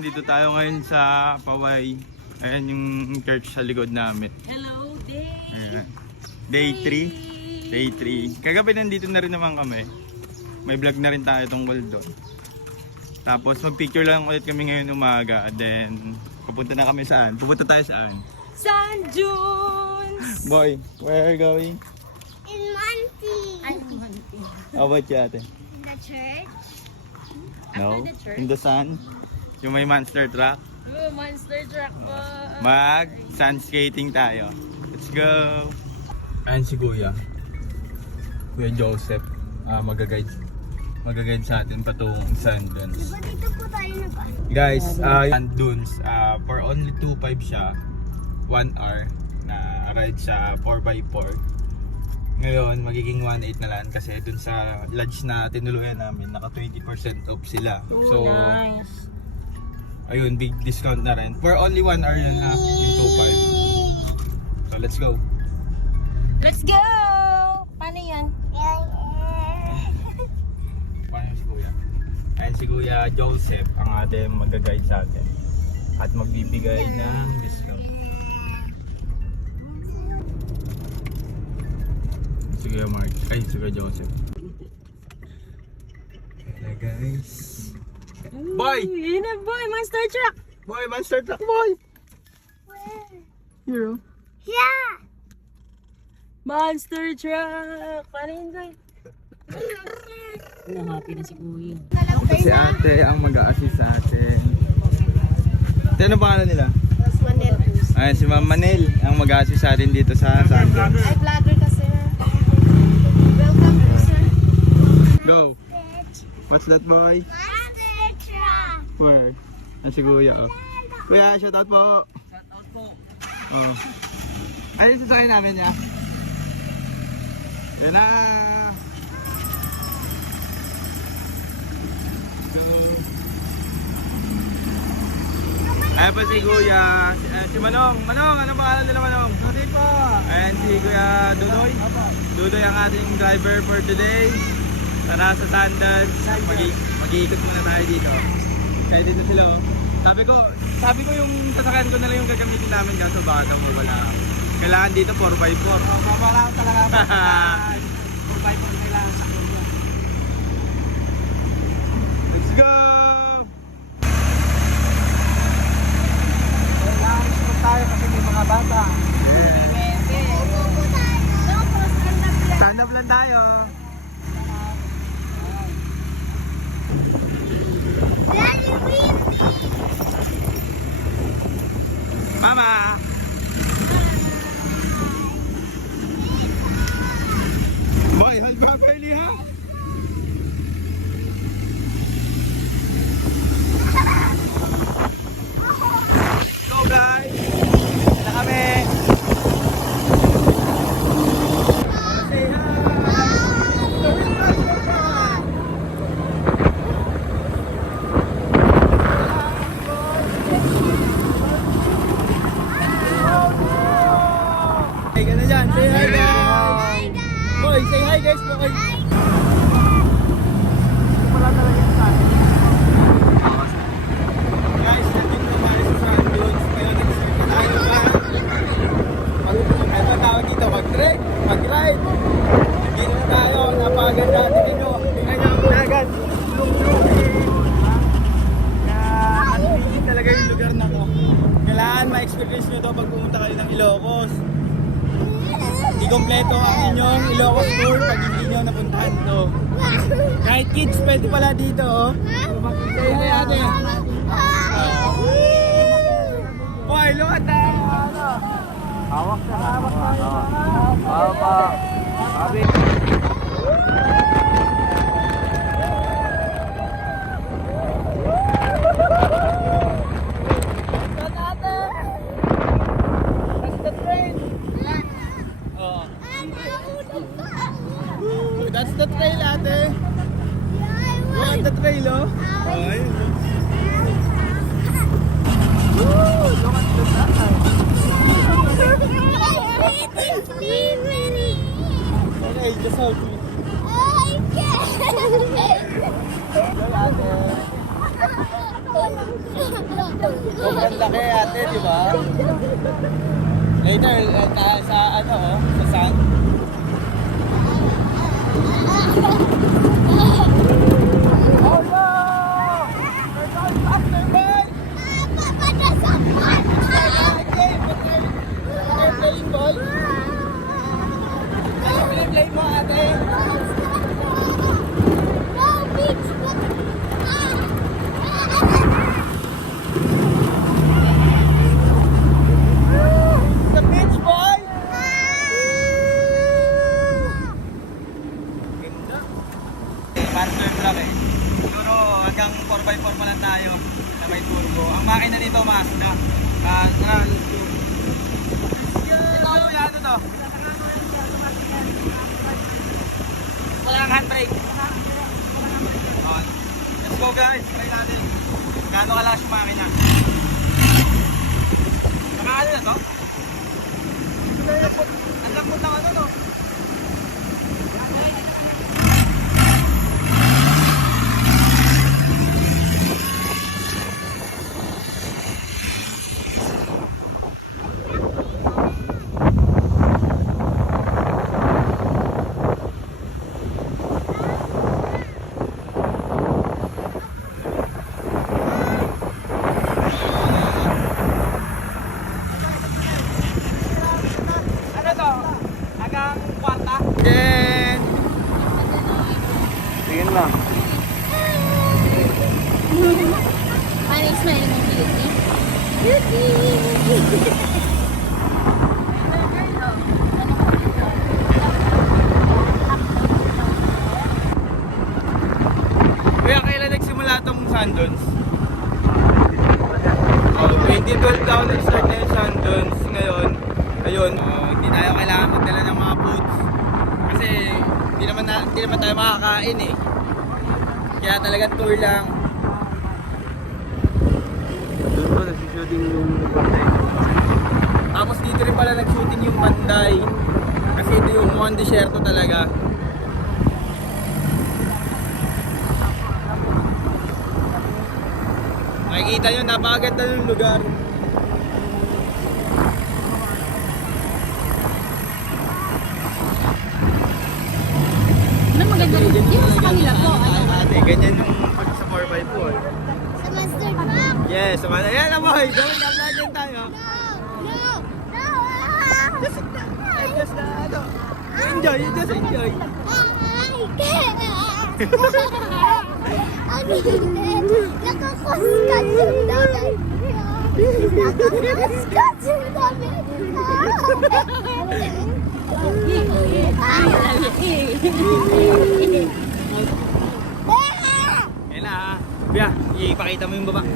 nandito tayo ngayon sa Paway. Ayan yung church sa likod namin. Hello, Day! Ayan. Day 3. Day 3. Kagabi nandito na rin naman kami. May vlog na rin tayo tungkol doon. Tapos mag-picture lang ulit kami ngayon umaga. Then pupunta na kami saan? Pupunta tayo saan? San Junes! Boy, where are you going? In Monty. Ay, Monty. How about you ate? The church. No? the church? In the sun? Yung may monster truck? Oh, monster truck po. Mag-sun skating tayo. Let's go! Ayan si Kuya. Kuya Joseph. Mag-guide sa atin patungong Sand Dunes. Diba dito po tayo nag-ano? Guys, Sand Dunes, for only 2.5 siya, 1 hour na ride sa 4x4. Ngayon, magiging 1.8 na lang kasi dun sa lodge na tinuluyan namin, naka 20% off sila. So, Nice. ayun, big discount na rin. For only 1 hour yun ha, yung 2.5. So, let's go. Let's go! Paano yan? Ayan si Kuya. Ayan si Kuya Joseph, ang ating mag-guide sa atin. At magbibigay ng discount. Si Kuya Mark. Ay, si Kuya Joseph. Hello guys. Boy! Yun na boy, monster truck! Boy, monster truck boy! Here oh. Yeah. Monster truck! Paano yun boy? Na-happy na si Kuya. Si ate ang mag-a-assist sa atin. Ito, ano pangalan nila? Manel. Ayan, si Ma'am Manel ang mag-a-assist sa atin dito sa Sand Dunes. Ay, vlogger ka, sir. Welcome po, sir. Go! What's that boy? Monster truck. Where? Ah, si Kuya oh. Kuya, shout out po! Shout out po. Oh. Ayun yung sasakyan namin niya. Yun na! So, ayan pa si Kuya, si Manong. Manong, ano pangalan nila Manong? Hindi po. Ayan si Kuya Dudoy. Dudoy ang ating driver for today. Tara sa Sand Dunes. Mag-iikot muna tayo dito. Kaya dito sila oh. Sabi ko yung sasakyan ko na lang yung gagamitin namin kaso baka nang mawala. Kailangan dito 4x4. Mawala ko talaga. 4x4 kailangan sa Kuya. Let's go! Kailangan spot tayo kasi may mga bata. Stand up lang tayo. Mama! Boy, hold properly ha! Go guys! Na kami! Say hi! Hey, gano'n dyan. Say hi guys! Boy, say hi guys! Boy! Wala talaga yung sa atin. Guys, nandito na tayo sa Sand Dunes. Ngayon, nag-start na tayo ito tawag dito, mag-trek, mag-ride. Nandito na tayo, napakaganda. Tingnan nyo ang dagat. Tulong-tulong. Kaya, unbelievable talaga yung lugar na to. Kailangan ma-experience nyo to pag pumunta kayo ng Ilocos. Hindi kompleto ang inyong Ilocos tour pag hindi nyo napuntahan to. Kahit kids, pwede pala dito oh. Say hi ate. Boy, look at that! Hawak na. Hawak pa. Sabi. That's the trail ate. Look at the trail oh. Ay. Woo! Look at the trail. Okay, just hold me. I can't. Go ate. Sobrang laki ate, di ba? Later, sa ano, sa sand. Oh no! There's all after ball! Playing ball? Ano play mo ate? Sa beach boy? Ganda. Master vlog eh. Siguro hanggang 4x4 pa lang tayo na may turbo. Ang makina nito Mazda. Ito ano to? Walang handbrake. Okay. Let's go guys. Try natin. Gaano kalakas yung makina? Nakaano na to? Ang lambot ng ano no? Ano to? Hanggang kwarta? Then, tingin lang. Paano smiling ng beauty? Beauty! Kuya, kailan nagsimula itong Sundance? 2012 daw nag-start na yung Sundance. Ngayon, ayun, hindi tayo kailangan magdala ng mga foods. Kasi hindi naman tayo makakain eh. Kaya talagang tour lang. Doon po nag-shooting yung Panday. Tapos dito rin pala nag-shooting yung Panday. Kasi ito yung mukhang disyerto talaga. Makikita nyo, napakaganda ng lugar. Ano maganda rin? Yung sa kanila po. Ate, ganyan yung pag sa 4x4. Sa Master Truck? Yes, sama na. Yan ang boy! Gawin na vlogin tayo. Just na ano. Enjoy, you just enjoy. Ano yun? Nakakuskat yung dami. Nakakuskat yung dami. Yan na ha. Bia, ipakita mo yung baba.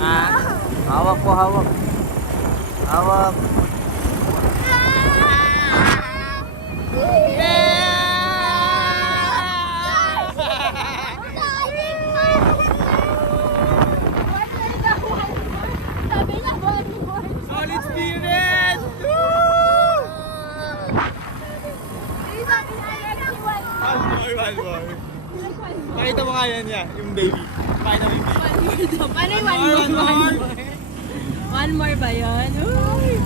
Ah, hawak po, hawak. Hawak. Solid spirit! One more. Pakita mo kaya niya, yung baby. Pakita mo yung baby. Paano yung One more. One more ba yun? Uy!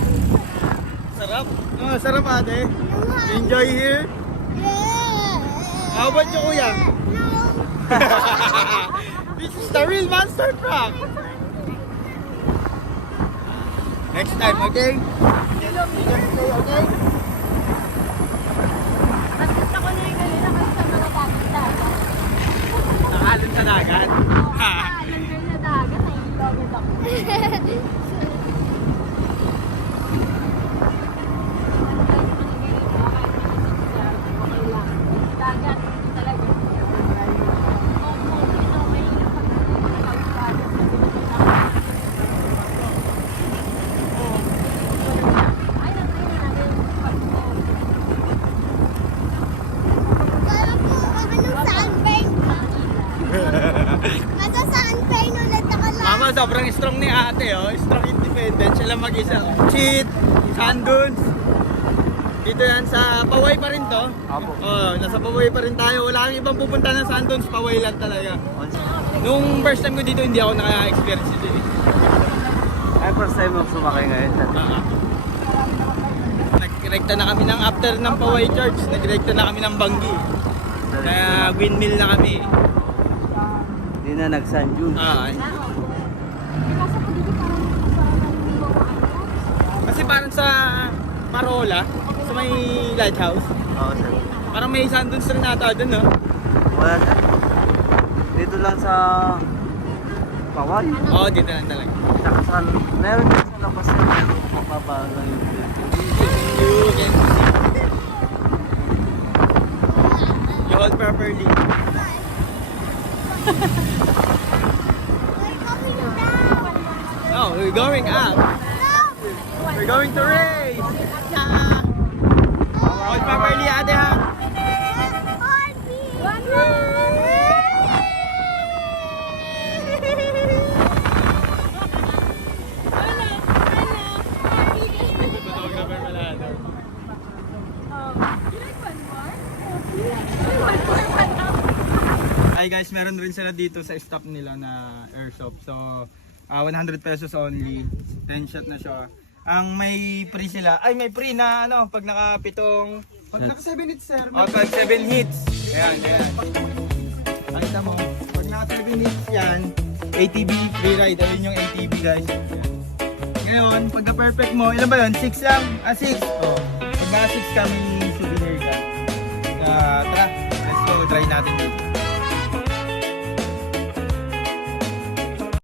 Sarap. Oh, sarap ate. Enjoy here. How about you kuya? This is the real monster truck. Next time, okay? Okay? Mas gusto ko na yung kanina kasi sa mga dagat-dagat. Nakalun sa dagat. Alam ko na dagat, nahihilogod ako. Dagat, talaga. Opo, ito may Mama, sobrang strong ni ate, oh. Strong independent. Siya lang mag-isa. Cheat, Sundance. Dito yan sa Paway pa rin to. Apo. Oh, nasa Paway pa rin tayo. Wala kang ibang pupunta ng Sundance, Paway lang talaga. Nung first time ko dito, hindi ako naka-experience dito eh. Ay, first time mo sumakay ngayon. Nagrekta na kami ng after ng Paway Church, nagrekta na kami ng Banggi. Kaya windmill na kami. Hindi na nag-San June. Kasi parang sa Parola, sa may lighthouse, Oo, sir. parang may sandals rin nata doon, no? Wala sir. Dito lang sa Paway. Oo, dito lang talaga. Tsaka sa, meron din sa labas sir. Meron mababa lang yung You can see. You hold properly. No, we're going up. We're going to race. Hold properly, ate ha. Photographer pala ito. Hi guys, meron rin sila dito sa stop nila na airsoft. So, 100 pesos only. 10 shot na siya. Ang may free sila. Ay, may free na ano, pag nakapitong... Pag naka 7 hits, sir. Oh, pag 7 hits. Ayan, ayan. Pakita mo. Pag naka 7 hits yan, ATV free ride. Ayun yung ATV guys. Ayan. Ngayon, pagka perfect mo, ilan ba yun? 6 lang? 6. Oh. Pag naka 6 ka, may souvenir ka. Tara.